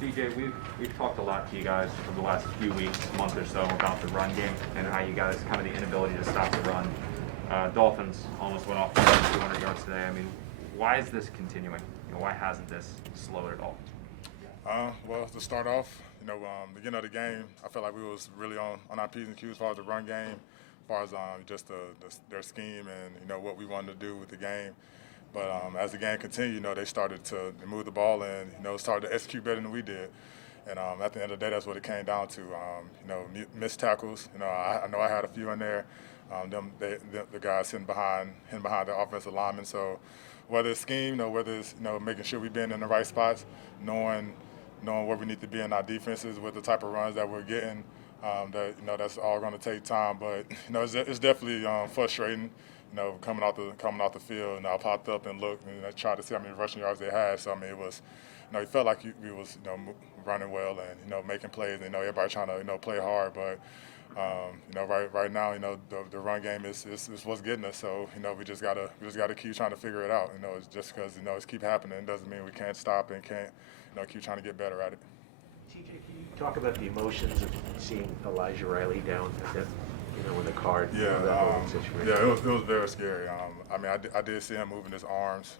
CJ, we've talked a lot to you guys over the last few weeks, month or so, about the run game and how you guys kind of the inability to stop the run. Dolphins almost went off 200 yards today. I mean, why is this continuing? Why hasn't this slowed at all? Well, to start off, beginning of the game, I felt like we was really on our P's and Q's as far as the run game, as far as just their scheme and what we wanted to do with the game. But as the game continued, they started to move the ball and started to execute better than we did. And at the end of the day, that's what it came down to. Missed tackles. I know I had a few in there. The guys hitting behind the offensive lineman. So whether it's scheme, whether it's making sure we've been in the right spots, knowing where we need to be in our defenses with the type of runs that we're getting, that's all going to take time. But it's definitely frustrating. Coming off the field, I popped up and looked and I tried to see how many rushing yards they had. So I mean, it was, it felt like we was running well and making plays. And everybody trying to play hard, but right now, the run game is what's getting us. So we just gotta keep trying to figure it out. It's just because it's keep happening doesn't mean we can't stop and can't keep trying to get better at it. CJ, can you talk about the emotions of seeing Elijah Riley down with the card? Yeah, Situation? yeah, it was very scary. I did see him moving his arms,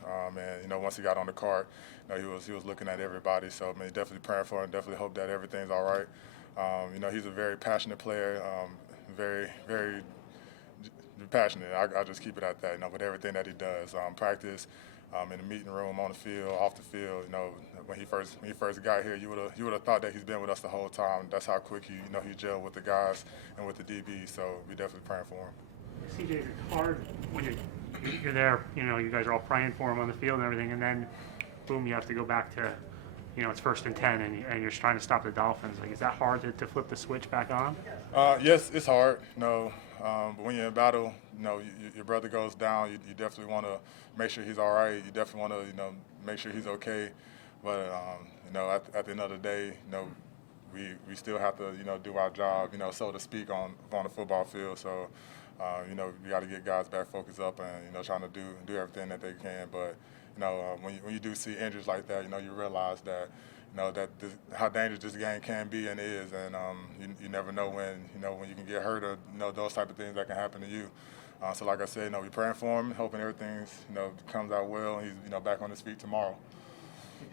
and once he got on the cart, he was looking at everybody. So definitely praying for him. Definitely hope that everything's all right. He's a very passionate player, very passionate. I just keep it at that. With everything that he does, practice, in the meeting room, on the field, off the field. When he first got here, you would have thought that he's been with us the whole time. That's how quick he gelled with the guys and with the DBs. So we definitely praying for him. CJ, it's hard when you're there. You guys are all praying for him on the field and everything, and then boom, you have to go back to, it's 1st and 10, and you're trying to stop the Dolphins. Like, is that hard to flip the switch back on? Yes, it's hard. But when you're in battle, your brother goes down. You definitely want to make sure he's all right. You definitely want to, make sure he's okay. But at the end of the day, we still have to, do our job, so to speak, on the football field. So, we got to get guys back focused up and trying to do everything that they can. But when you do see injuries like that, you realize that. How dangerous this game can be and is, and you never know when you can get hurt or those type of things that can happen to you. So like I said, we're praying for him, hoping everything's comes out well, and he's back on his feet tomorrow.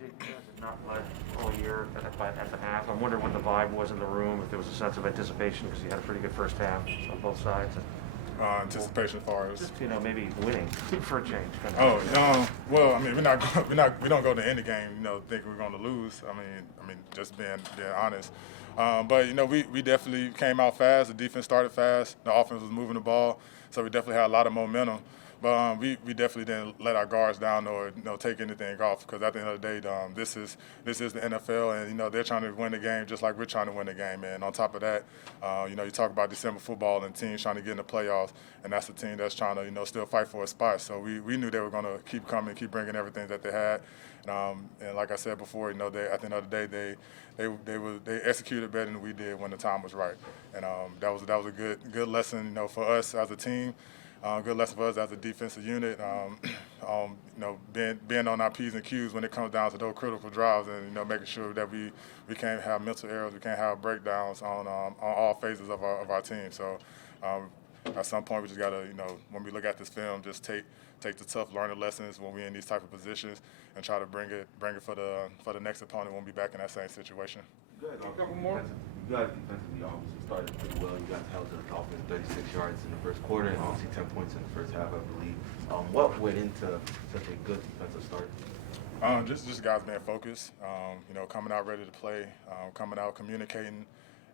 You guys have not led all year at the half. I'm wondering what the vibe was in the room, if there was a sense of anticipation, because you had a pretty good first half on both sides. Anticipation as far as just maybe winning for a change. Well, we don't go to end the game, thinking we're going to lose. Just being honest. But we definitely came out fast. The defense started fast. The offense was moving the ball, so we definitely had a lot of momentum. But we definitely didn't let our guards down or take anything off, because at the end of the day, this is the NFL, and they're trying to win the game just like we're trying to win the game. And on top of that, you talk about December football and teams trying to get in the playoffs, and that's the team that's trying to still fight for a spot. So we knew they were going to keep coming, keep bringing everything that they had. And like I said before, at the end of the day, they executed better than we did when the time was right. And that was a good lesson for us as a team. Good lesson for us as a defensive unit. Being on our P's and Q's when it comes down to those critical drives, and making sure that we can't have mental errors, we can't have breakdowns on all phases of our team. So at some point we just gotta, when we look at this film, just take the tough learning lessons when we're in these type of positions and try to bring it for the next opponent when we back in that same situation. Good. A couple more. You guys defensively obviously started pretty well. You guys held the Dolphins 36 yards in the first quarter and obviously 10 points in the first half, I believe. What went into such a good defensive start? Just guys being focused, coming out ready to play, coming out communicating,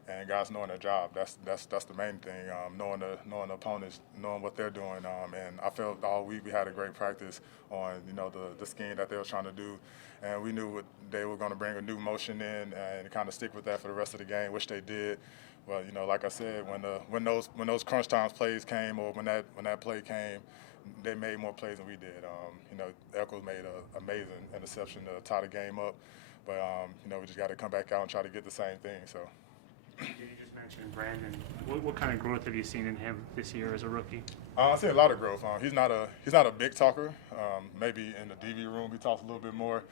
and guys knowing their job. That's the main thing. Knowing the opponents, knowing what they're doing. And I felt all week we had a great practice on the scheme that they were trying to do, and we knew they were going to bring a new motion in and kind of stick with that for the rest of the game, which they did. But like I said, when those crunch time plays came, or when that play came, they made more plays than we did. Echols made an amazing interception to tie the game up, but we just got to come back out and try to get the same thing. So. You just mentioned Brandon. What kind of growth have you seen in him this year as a rookie? I've seen a lot of growth. He's not a big talker. Maybe in the DB room he talks a little bit more,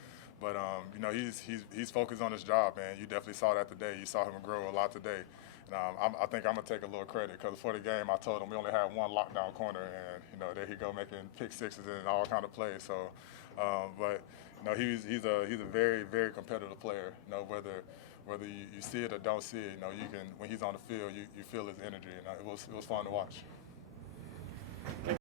But you know, he's focused on his job, man. You definitely saw that today. You saw him grow a lot today. And I think I'm gonna take a little credit because before the game, I told him we only had one lockdown corner, and you know, there he go making pick sixes and all kind of plays. So, but you know, he's a very, very competitive player. You know, whether you see it or don't see it, you know, you can when he's on the field, you feel his energy, and it was fun to watch.